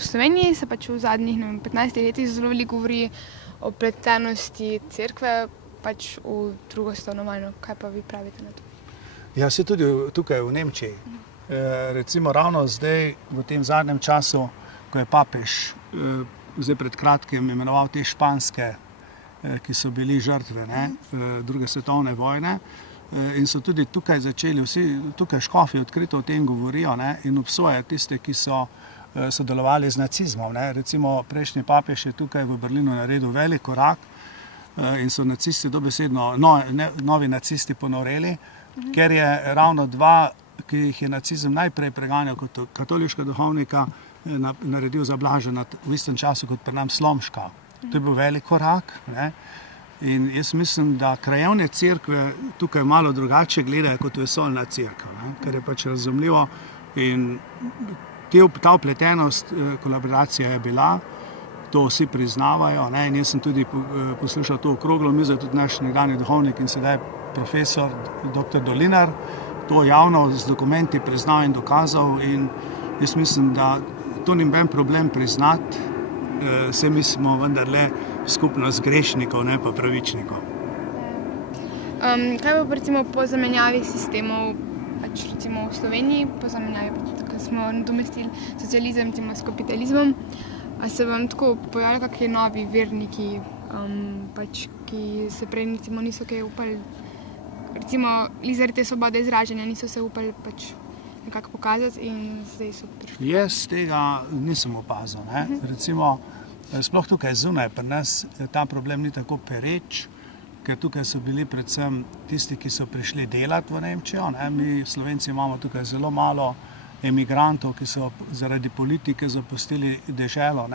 Sloveniji se pač v zadnjih 15 letih zelo veliko govori o vpletenosti cerkve pač v drugo svetovno vojno. Kaj pa vi pravite na to? Ja, se tudi tukaj v Nemčiji. Recimo ravno zdaj v tem zadnjem času, ko je papež zdaj pred kratkim imenoval te španske, ki so bili žrtve druge svetovne vojne, in so tudi tukaj začeli vsi, tukaj škofi odkrito o tem govorijo in obsojajo tiste, ki so sodelovali z nacizmom. Recimo prejšnji papež je tukaj v Berlinu naredil velik korak in so nacisti dobesedno, novi nacisti ponoreli, ker je ravno dva, ki jih je nacizem najprej preganjal kot katoliška duhovnika, naredil za blažena v istem času kot pri nam Slomška. To je bil velik korak. In jaz mislim, da krajevne cerkve tukaj malo drugače gledajo kot vesoljna cerkev, ker je pač razumljivo in ta vpletenost, kolaboracija je bila, to vsi priznavajo. In jaz sem tudi poslušal to okroglo mizo, tudi naš nekdanji duhovnik in sedaj profesor dr. Dolinar, to javno z dokumenti priznal in dokazal in jaz mislim, da to ni noben problem priznati, saj mi smo vendarle skupnost grešnikov, ne pa pravičnikov. Kaj pa recimo po zamenjavi sistemov, pač recimo v Sloveniji, po zamenjavi, ko smo nadomestili socializem s kapitalizmom, a se vam tako pojavljajo kakšni novi verniki, pač, ki se prej niso kaj upali, recimo zaradi te svobode izražanja niso se upali pač nekako pokazati in zdaj so prišli? Jaz tega nisem opazil. Recimo, sploh tukaj zunaj pri nas ta problem ni tako pereč, ker tukaj so bili predvsem tisti, ki so prišli delati v Nemčijo. Mi Slovenci imamo tukaj zelo malo emigrantov, ki so zaradi politike zapustili deželo,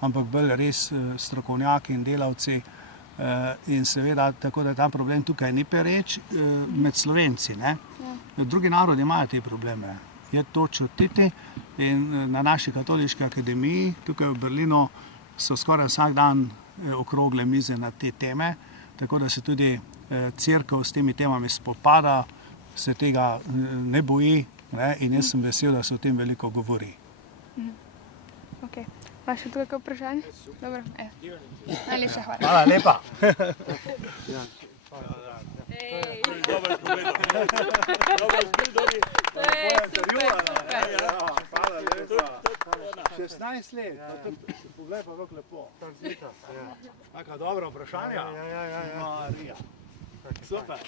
ampak bolj res strokovnjaki in delavci. In seveda, tako da ta problem tukaj ni pereč med Slovenci. Drugi narodi imajo te probleme. Je to čutiti in na naši katoliški akademiji tukaj v Berlinu so skoraj vsak dan okrogle mize na te teme, tako da se tudi cerkev s temi temami spopada, se tega ne boji in jaz sem vesel, da se o tem veliko govori. Ok. Imaš še tukaj vprašanje? Dobro, najlepša hvala. Hvala lepa. Dobro spovedal. Dobro spovedal. Hvala lepa. 16 let. Poglej pa kako lepo. Taka dobra vprašanja. Marija. Super.